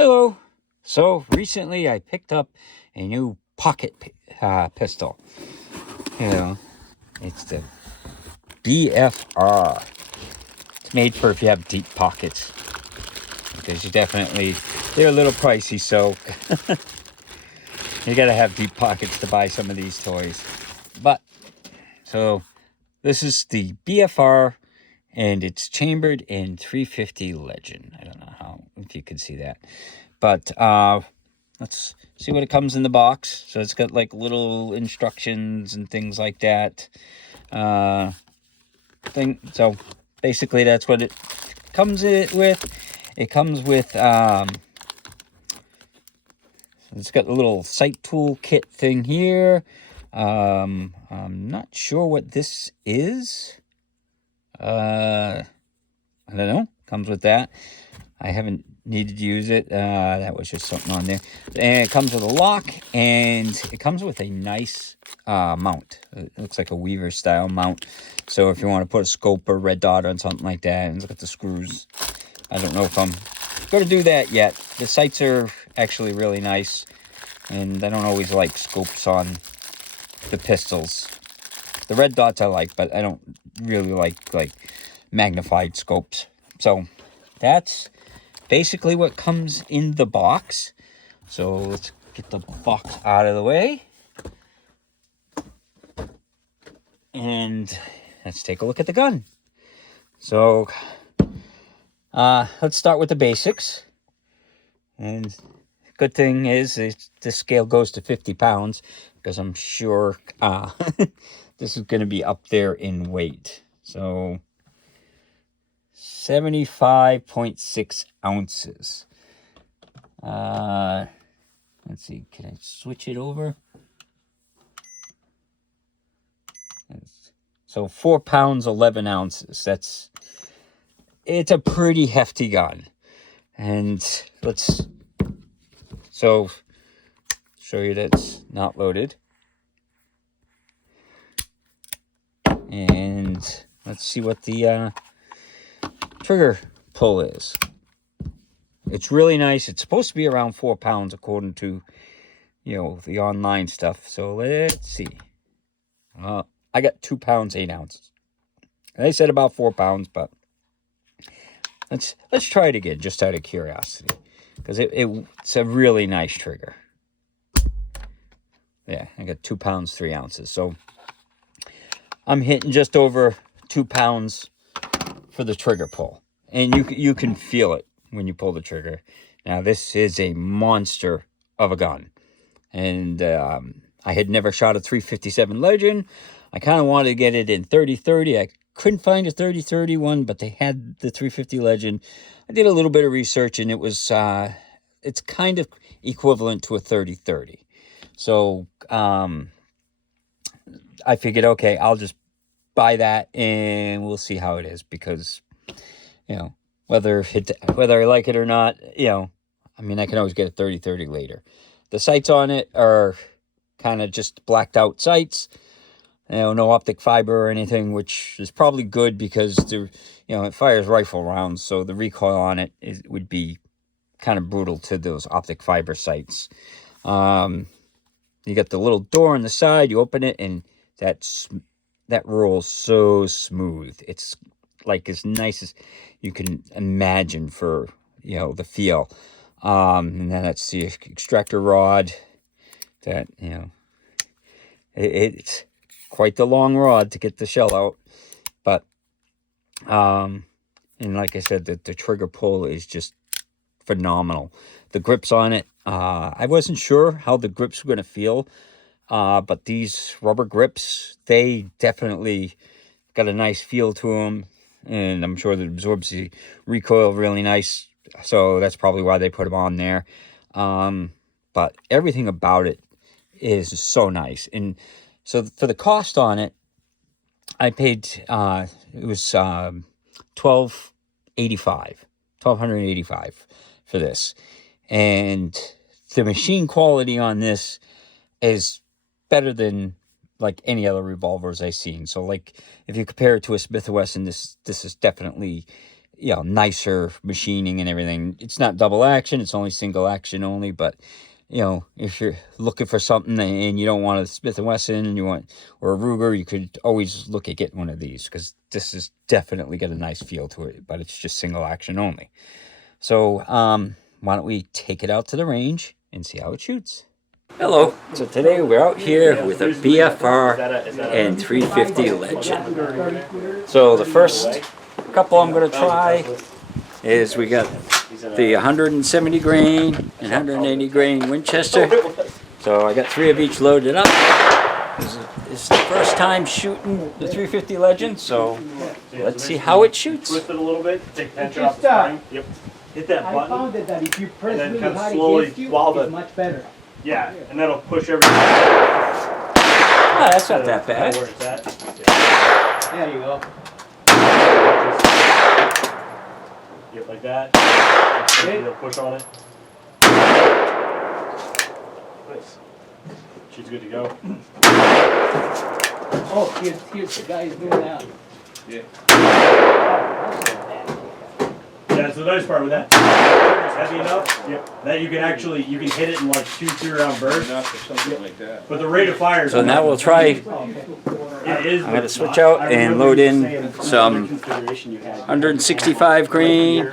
Hello. So recently I picked up a new pocket pistol. It's the BFR. It's made for if you have deep pockets, because they're a little pricey, so you gotta have deep pockets to buy some of these toys. So this is the BFR, and it's chambered in 350 Legend. I don't know if you can see that, but let's see what it comes in the box. So it's got like little instructions and things like that. So basically that's what it comes with. It comes with it's got a little sight tool kit thing here. I'm not sure what this is. I don't know. Comes with that. I haven't needed to use it. That was just something on there. And it comes with a lock, and it comes with a nice mount. It looks like a Weaver style mount. So if you want to put a scope or red dot on something like that, and look at the screws. I don't know if I'm going to do that yet. The sights are actually really nice, and I don't always like scopes on the pistols. The red dots I like, but I don't really like magnified scopes. So that's basically what comes in the box. So let's get the box out of the way, and let's take a look at the gun. So let's start with the basics. And good thing is the scale goes to 50 pounds, because I'm sure this is going to be up there in weight. So 75.6 ounces. Let's see, can I switch it over? So 4 pounds, 11 ounces. It's a pretty hefty gun. And so show you that's not loaded. And let's see what the trigger pull is. It's really nice. It's supposed to be around 4 pounds according to, the online stuff. So let's see. I got 2 pounds, 8 ounces. They said about 4 pounds, but let's try it again, just out of curiosity, because it's a really nice trigger. Yeah, I got 2 pounds, 3 ounces. So I'm hitting just over 2 pounds for the trigger pull, and you can feel it when you pull the trigger. Now this is a monster of a gun, and I had never shot a 357 Legend. I kind of wanted to get it in 30-30. I couldn't find a 30-30 one, but they had the 350 Legend. I did a little bit of research, and it was it's kind of equivalent to a 30-30. So I figured, okay, I'll just buy that, and we'll see how it is, because whether I like it or not, I can always get a 30-30 later. The sights on it are kind of just blacked out sights. No optic fiber or anything, which is probably good, because it fires rifle rounds, so the recoil on it would be kind of brutal to those optic fiber sights. You got the little door on the side. You open it, and that rolls so smooth. It's like as nice as you can imagine for the feel. And then that's the extractor rod. That it's quite the long rod to get the shell out, but and like I said, the trigger pull is just phenomenal. The grips on it, I wasn't sure how the grips were going to feel, but these rubber grips, they definitely got a nice feel to them, and I'm sure that absorbs the recoil really nice, so that's probably why they put them on there. But everything about it is so nice. And so for the cost on it, I paid it was $1,285 for this, and the machine quality on this is better than like any other revolvers I've seen. So like if you compare it to a Smith & Wesson, this is definitely nicer machining and everything. It's not double action, it's only single action only, but if you're looking for something and you don't want a Smith & Wesson and you want, or a Ruger, you could always look at getting one of these, because this is definitely got a nice feel to it, but it's just single action only. So why don't we take it out to the range and see how it shoots. Hello. So today we're out here with a BFR and 350 Legend. So the first couple I'm going to try is we got the 170 grain and 180 grain Winchester. So I got 3 of each loaded up. This is the first time shooting the 350 Legend, so let's see how it shoots. Twist it a little bit, take the tension off the spring. Yep. Hit that button. I found that if you press really hard against you, it's much better. Yeah, and that'll push everything. Oh, that's not that bad. Where it's at. There you go. Yep, like that. It'll push on it. Nice. She's good to go. Oh, here's the guy who's doing that. Yeah. That's the nice part with that. It's heavy enough. Yep. That you can hit it in like 2 3-round bursts. Enough or something like that. But the rate of fire. So now we'll try. It is. I'm going to switch out and load in some 165 grain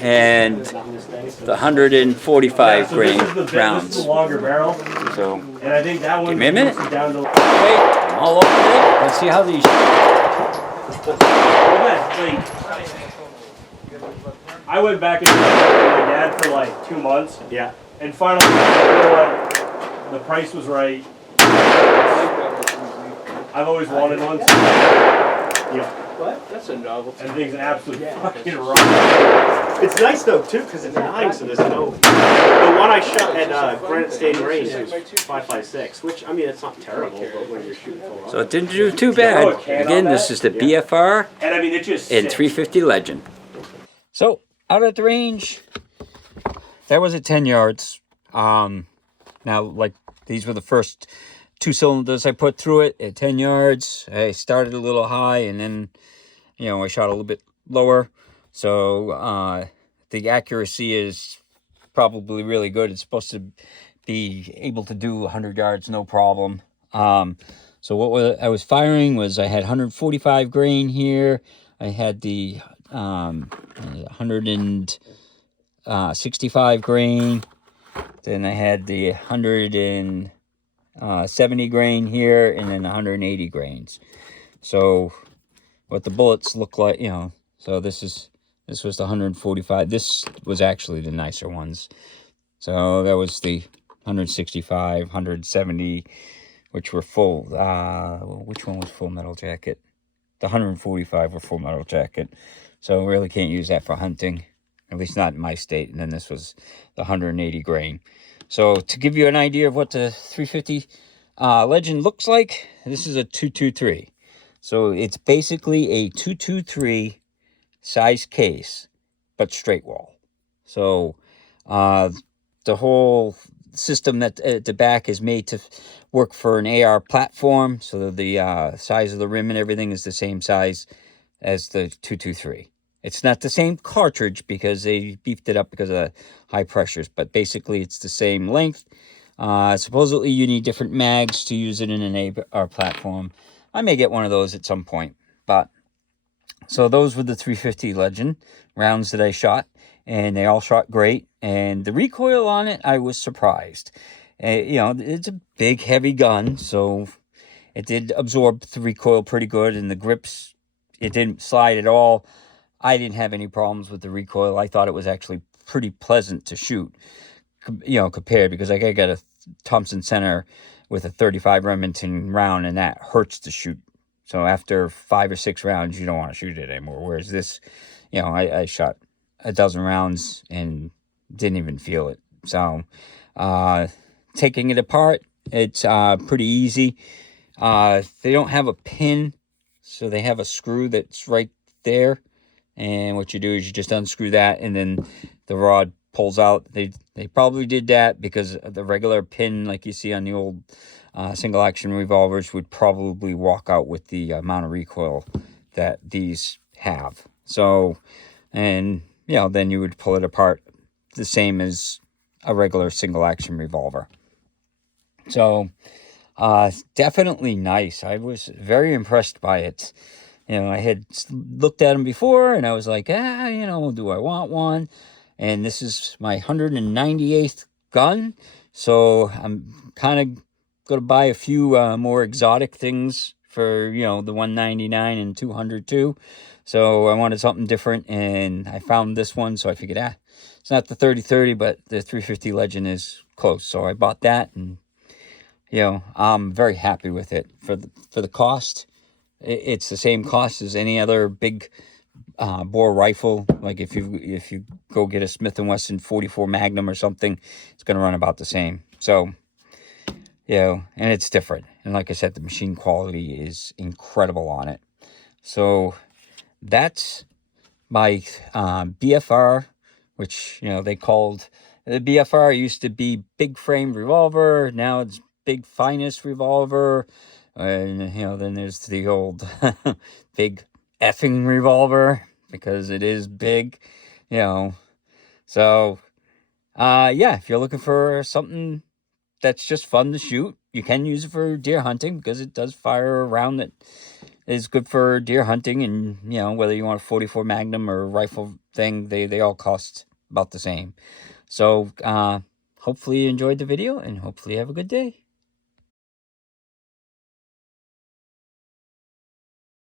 and the 145 grain rounds. This is the longer barrel. So and I think that one. Give me a minute. Down to, wait, I'm all over it. Let's see how these. I went back and forth with my dad for like 2 months. Yeah. And finally, the price was right. I've always wanted one. Yeah. What? That's a novelty. And things absolutely fucking rock. It's nice though too, because it's nine, so there's no. The one I shot at Granite State Range was 5.56, which I mean it's not terrible, but when you're shooting full. So it didn't do too bad. Again, this is the BFR And I mean it just. and 350 Legend. So out at the range, that was at 10 yards. Now, like, these were the first 2 cylinders I put through it at 10 yards. I started a little high, and then, I shot a little bit lower. So the accuracy is probably really good. It's supposed to be able to do 100 yards, no problem. So what I was firing was I had 145 grain here. I had the 165 grain. Then I had the 170 grain here, and then 180 grains. So what the bullets look like, so this was the 145. This was actually the nicer ones. So that was the 165, 170, which were full. Which one was full metal jacket? The 145 were full metal jacket. So really can't use that for hunting, at least not in my state. And then this was the 180 grain. So to give you an idea of what the 350 Legend looks like, this is a 223. So it's basically a 223 size case, but straight wall. So the whole system that at the back is made to work for an AR platform. So the size of the rim and everything is the same size as the 223. It's not the same cartridge because they beefed it up because of the high pressures, but basically it's the same length. Supposedly you need different mags to use it in an AR platform. I may get one of those at some point, but so those were the 350 Legend rounds that I shot, and they all shot great. And the recoil on it, I was surprised. It's a big, heavy gun, so it did absorb the recoil pretty good, and the grips, it didn't slide at all. I didn't have any problems with the recoil. I thought it was actually pretty pleasant to shoot, compared, because I got a Thompson Center with a 35 Remington round, and that hurts to shoot. So after 5 or 6 rounds, you don't want to shoot it anymore. Whereas this, I shot a dozen rounds and didn't even feel it. So taking it apart, it's pretty easy. They don't have a pin, so they have a screw that's right there. And what you do is you just unscrew that, and then the rod pulls out. They probably did that because the regular pin, like you see on the old single action revolvers, would probably walk out with the amount of recoil that these have. So and you know, then you would pull it apart the same as a regular single action revolver. So definitely nice. I was very impressed by it. You know, I had looked at them before and I was like, you know, do I want one? And this is my 198th gun, so I'm kind of going to buy a few more exotic things for, you know, the 199 and 200 too. So I wanted something different, and I found this one, so I figured, it's not the 30-30, but the 350 Legend is close. So I bought that, and, you know, I'm very happy with it. For the cost, it's the same cost as any other big bore rifle. Like if you go get a Smith & Wesson 44 Magnum or something, it's going to run about the same. So, you know, and it's different. And like I said, the machine quality is incredible on it. So that's my BFR, which, you know, they called the BFR. Used to be Big Frame Revolver. Now it's Big Finest Revolver. And, you know, then there's the old Big Effing Revolver, because it is big, you know. So, yeah, if you're looking for something that's just fun to shoot, you can use it for deer hunting, because it does fire a round that is good for deer hunting. And, you know, whether you want a 44 Magnum or a rifle thing, they all cost about the same. So, hopefully you enjoyed the video, and hopefully you have a good day.